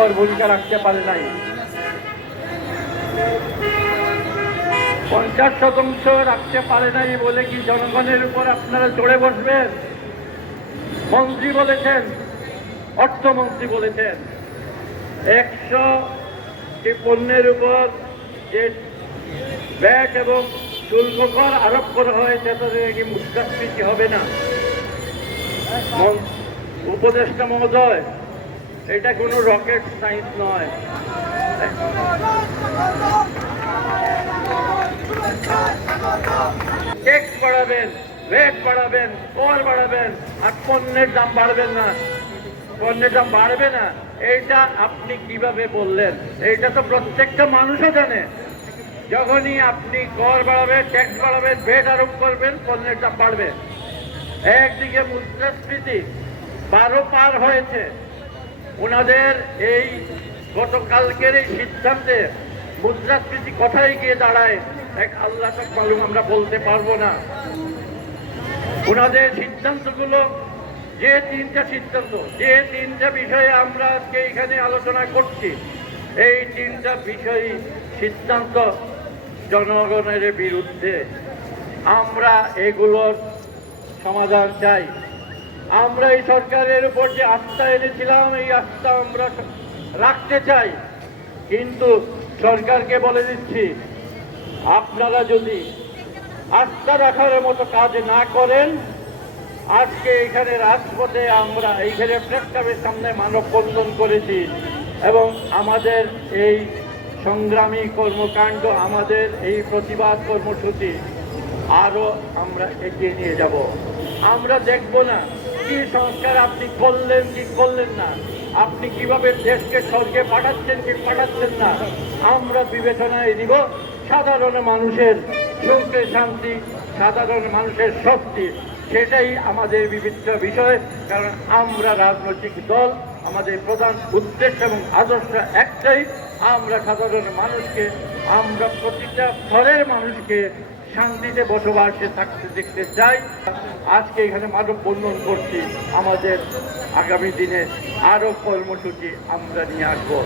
কার্যকর ভূমিকা রাখতে পারে নাই। 50% রাখতে পারে নাই বলে কি জনগণের উপর আপনারা চড়ে বসবেন? মন্ত্রী বলেছেন, অর্থমন্ত্রী বলেছেন 100 যে পণ্যের উপর যে ভ্যাট এবং শুল্ক কর আরোপ করা হয়েছে তাদের কি মুদ্রাস্ফীতি হবে না? উপদেষ্টা মহোদয়, এটা কোনো রকেট সায়েন্স নয়। ট্যাক্স বাড়াবেন, ভ্যাট বাড়াবেন, কর বাড়াবেন, আর পণ্যের দাম বাড়বেন না, পণ্যের দাম বাড়বে না, এইটা আপনি কিভাবে বললেন? এইটা তো প্রত্যেকটা মানুষও জানে। যখনই আপনি কর বাড়াবেন, ট্যাক্স বাড়াবেন, ভ্যাট আরোপ করবেন, পণ্যের দাম বাড়বে। একদিকে মুদ্রাস্ফীতি 12 পার হয়েছে। ওনাদের এই গতকালকের এই সিদ্ধান্তে মুদ্রাস্ফীতি কোথায় গিয়ে দাঁড়ায় এক আল্লাহ তাআলা মালুম, আমরা বলতে পারবো না। ওনাদের সিদ্ধান্তগুলো যে 3টা সিদ্ধান্ত, যে 3টা বিষয়ে আমরা আজকে এখানে আলোচনা করছি, এই 3টা বিষয় সিদ্ধান্ত জনগণের বিরুদ্ধে। আমরা এগুলোর সমাধান চাই। আমরা এই সরকারের উপর যে আস্থা এনেছিলাম, এই আস্থা আমরা রাখতে চাই, কিন্তু সরকারকে বলে দিচ্ছি, আপনারা যদি আস্থা রাখার মতো কাজ না করেন, আজকে এখানে রাজপথে আমরা এইখানে প্রেস ক্লাবের সামনে মানববন্ধন করেছি এবং আমাদের এই সংগ্রামী কর্মকাণ্ড, আমাদের এই প্রতিবাদ কর্মসূচি আরো আমরা এগিয়ে নিয়ে যাব। আমরা দেখব না কি সংস্কার আপনি করলেন কি করলেন না, আপনি কিভাবে দেশকে স্বর্গে পাঠাচ্ছেন কি পাঠাচ্ছেন না, আমরা বিবেচনায় দিব সাধারণ মানুষের সুখে শান্তি, সাধারণ মানুষের শক্তি, সেটাই আমাদের বিবিধ বিষয়। কারণ আমরা রাজনৈতিক দল, আমাদের প্রধান উদ্দেশ্য এবং আদর্শ একটাই, আমরা সাধারণ মানুষকে, আমরা প্রতিটা স্তরের মানুষকে শান্তিতে বসবাসে থাকতে দেখতে চাই। আজকে এখানে মানববন্ধন করছি, আমাদের আগামী দিনে আরো কর্মসূচি আমরা নিয়ে আসবো।